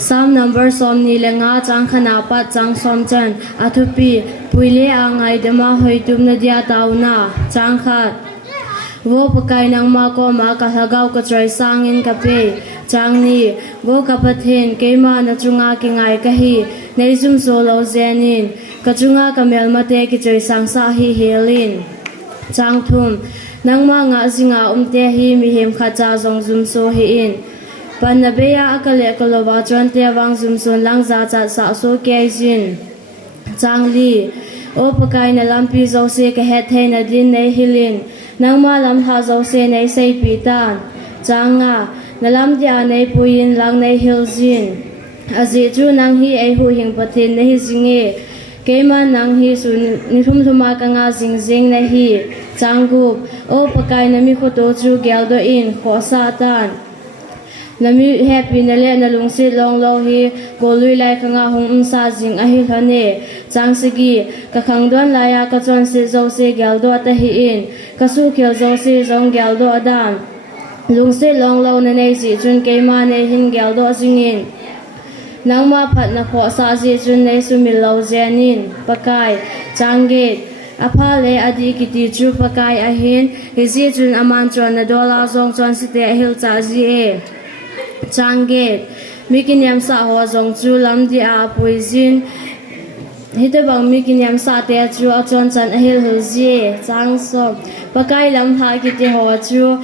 Psalm number som ni lenga chang khana pa chang som chan athupi puile angai dema hoitum na dia tauna chang khat wo pakai nang ma ko ma ka hagau ka trai sangin ka pe chang ni wo ka pathen keima na chunga ki ngai ka hi neizum so lo zenin ka chunga ka mel mate ki trai sang sa hi helin chang thum nang ma nga zinga umte hi mi hem kha cha zong zum so hi in Panabeya akale kalowa chuan te wang zum sun lang za cha sa so ke jin changli o pakai na lampi zo se ka het the na din nei hilin nangma lam ha zo se nei sei pi tan changa na lam dia nei puin lang nei hil jin azi chu nang hi ei hu hing pathin nei jinge keima nang hi sun ni thum thuma ka nga jing jing nei hi changu o pakai na mi khoto chu gel do in kho sa tan Nami happy na le na lungsi long lo hi golui lai khanga hong sa jing a hi thane changsigi ka khangdon laya ka chon se zo se galdo ta hi in ka su khel zo se zong galdo adan lungsi long lo na nei ji chun keima ne hin galdo jingin nangma phat na kho sa ji chun nei su mil lo zenin pakai changge apha le adi kiti chu pakai a hin hi ji chun aman chon na dola zong chon site hil cha ji e Changet mikiniam sa ho zong chu lam di a poison hite bang mikiniam sa te chu a chon chan a hil hil ji chang so pakai lam ha ki te ho chu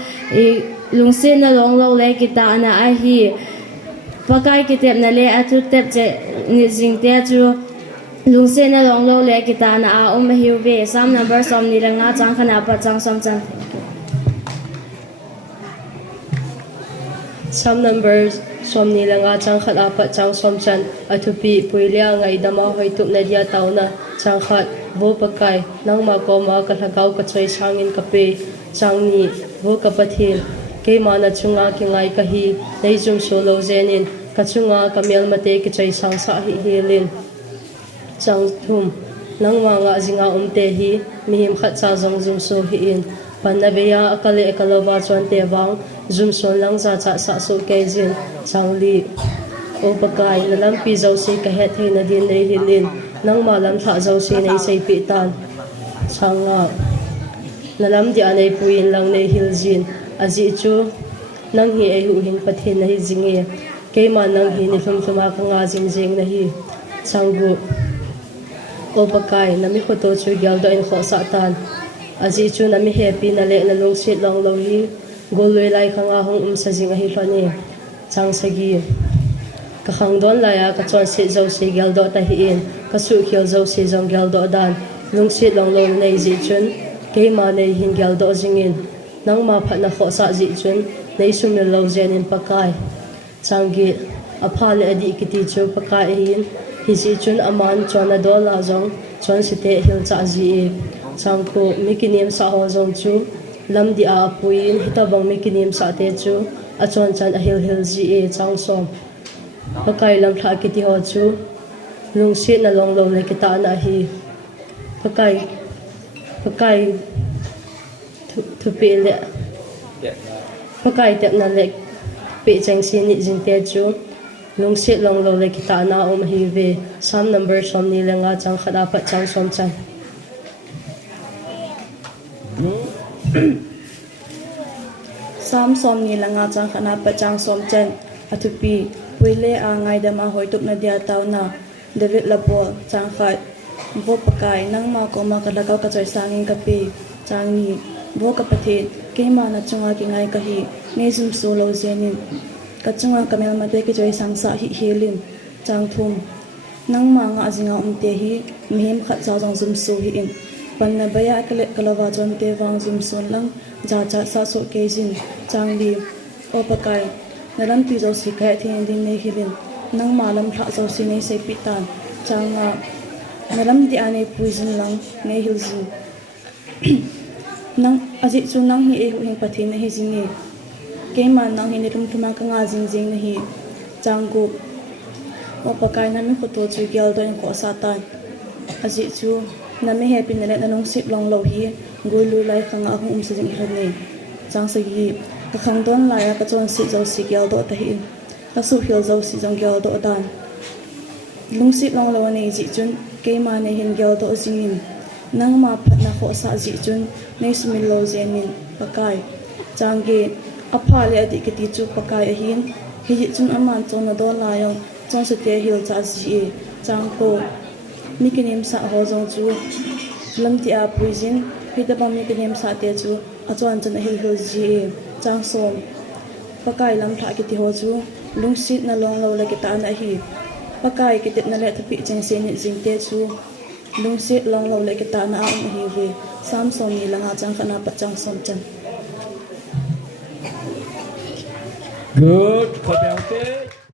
lungse na long lo le ki ta na a hi pakai ki tep na le a thu tep che ni jing te chu lungse na long lo le ki ta na a hi ve sam number som ni la nga chang khana pa chang som chan Some numbers som ni langa chang khat apa chang som chan athupi puilia ngai dama hoitup na dia tauna chang khat vo pakai nang ma ko ma ka thakau ka choi sangin ka pe chang ni vo ka pathil ke ma na chunga ki ngai ka hi nei zum so lo zenin ka chunga ka mel mate ki choi sang sa hi helin chang thum nang ma nga zinga umte hi mi him khat cha zong zum so hi in Panabeya akale ekalowa chuan te wang zum son lang za cha sa so ke jin changli o pakai na lampi zo se ka het the na din nei hilin nang ma lam tha zo se nei sei pi tan changa na lam dia nei puin lang nei hil jin azi chu nang hi ei hu hin pathin na hi jinge ke ma nang hi ni thum thuma ka nga jing jing na hi changu o pakai na mi khoto chu gyal do in kho sa tan azi chu na mi happy na le na long sit long lo hi goloi lai khanga hong sa jing a hi fani chang sagi ka khangdon laya ka chon sit zo se gel do ta hi in ka su khel zo se jong gel do dan long sit long lo nei ji chun ke ma nei hin gel do jingin nang ma phat na kho sa ji chun nei su mil lo zen in pakai changi apha le adi kiti chu pakai hin hi ji chun aman chona do la jong chon site hil cha ji Sangko mikinim sa ho zong chu lam di a puin hitabang mikinim sa te chu a chon chan a hil hil ji e chang som pakai lam tha ki ti ho chu lung sit na long lo le ki ta na hi pakai thu pe le pakai tep na le pe chang sin ni jin te chu lung sit long lo le ki ta na hi ve sam number som ni lenga chang khada pa chang som chan Sam som ni langa chang khana pa chang som chen athupi puile a ngai dama hoitup na dia tauna David lapo chang khat bo pakai nang ma ko ma ka lakaw ka choi sangin ka pi chang ni bo ka pathin ke ma na chunga ki ngai ka hi ne zum so lo zenin ka chunga kamel ma te ki choi sang sa hi helin chang thum nang ma nga zinga umte hi mihim khat cha jong zum so hi in Panabeya akale kalawa chon te wang zum son lang za cha sa so ke jin changli o pakai nalam pi zo si kai thien din nei hilin nang malam tha zo si nei se pitan changa nalam di ane puizin lang nei hil jin nang aji chu nang hi e hu hin pathin na hi jingi ke man nang hi ni tum thuma ka nga jing jing na hi changu o pakai na mi khoto chu gyal do in ko satan aji chu na me happy na le na nong sit long lo hi golu lai khanga hum sa jing hi ne chang sa gi ka khang don la ya ka chon si zo si gyal do ta hi ka su hil zo si jong gel do dan lung sit long lo nei ji chun ke ma ne hin gel do jingin nang ma phat na kho sa ji chun nei smil lo zenin pakai changi apha le adi ke ti chu pakai a hin hi ji chun aman chon na do la yong chon se te hil cha ji chang ko mi ke nim sa ho jong chu lam ti a puizin hi da bang mi ke nim sa te chu a chuan chan hil hil ji chang som pakai lam tha ki ti ho chu lung sit na long lo la ki ta na hi pakai ki tet na le thapi chang se ni jing te chu lung sit long lo le ki ta na ang hi hi sam som ni langa chang khana pa chang som chan Good. Khoteng te.